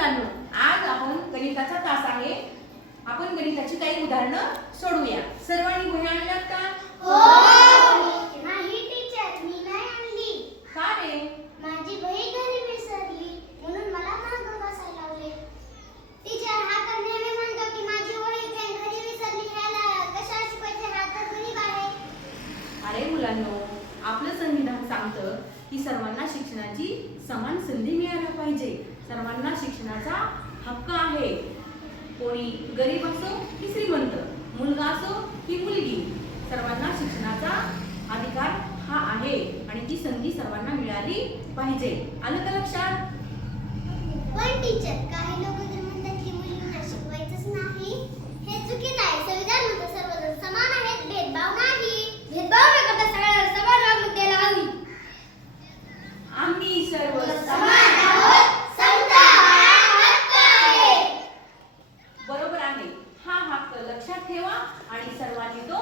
मुलांनो, आज आपण गणिताचा तास आहे. आपण गणिताची काही उदाहरणं सोडवूया. सर्वांनी वह्या आणल्यात का? हो. नाही टीचर, मी नाही आणली. का रे? माझी वही घरी विसरली म्हणून मला मागं बसायला लावले. टीचर, हा तर नेहमी म्हणतो की माझी वही घरी विसरली, ह्याला कशाला शिकवायचे, हा तर गरीब आहे. अरे मुलांनो, आपलं संविधान सांगतं की सर्वांना शिक्षणाची समान संधी मिळायला पाहिजे. सर्वांना शिक्षणाचा हक्क आहे. कोणी गरीब असो की श्रीमंत, मुलगा असो की मुलगी, सर्वांना शिक्षणाचा अधिकार हा आहे आणि ती संधी सर्वांना मिळाली पाहिजे. आलं का लक्षात? पण टीचर, काही लोक तर म्हणतात की मुलींना शिकवायचंच नाही. हे चुकीचं आहे. संविधान म्हणतं सर्वजण समान आहेत, भेदभाव नाही. भेदभाव न करता सगळ्यांना समान वागणूक द्यायला हवी. आम्ही सर्व समान आहोत, समता हा हक्क आहे. बरोबर आहे. हा हक्क लक्षात ठेवा आणि सर्वांनी तो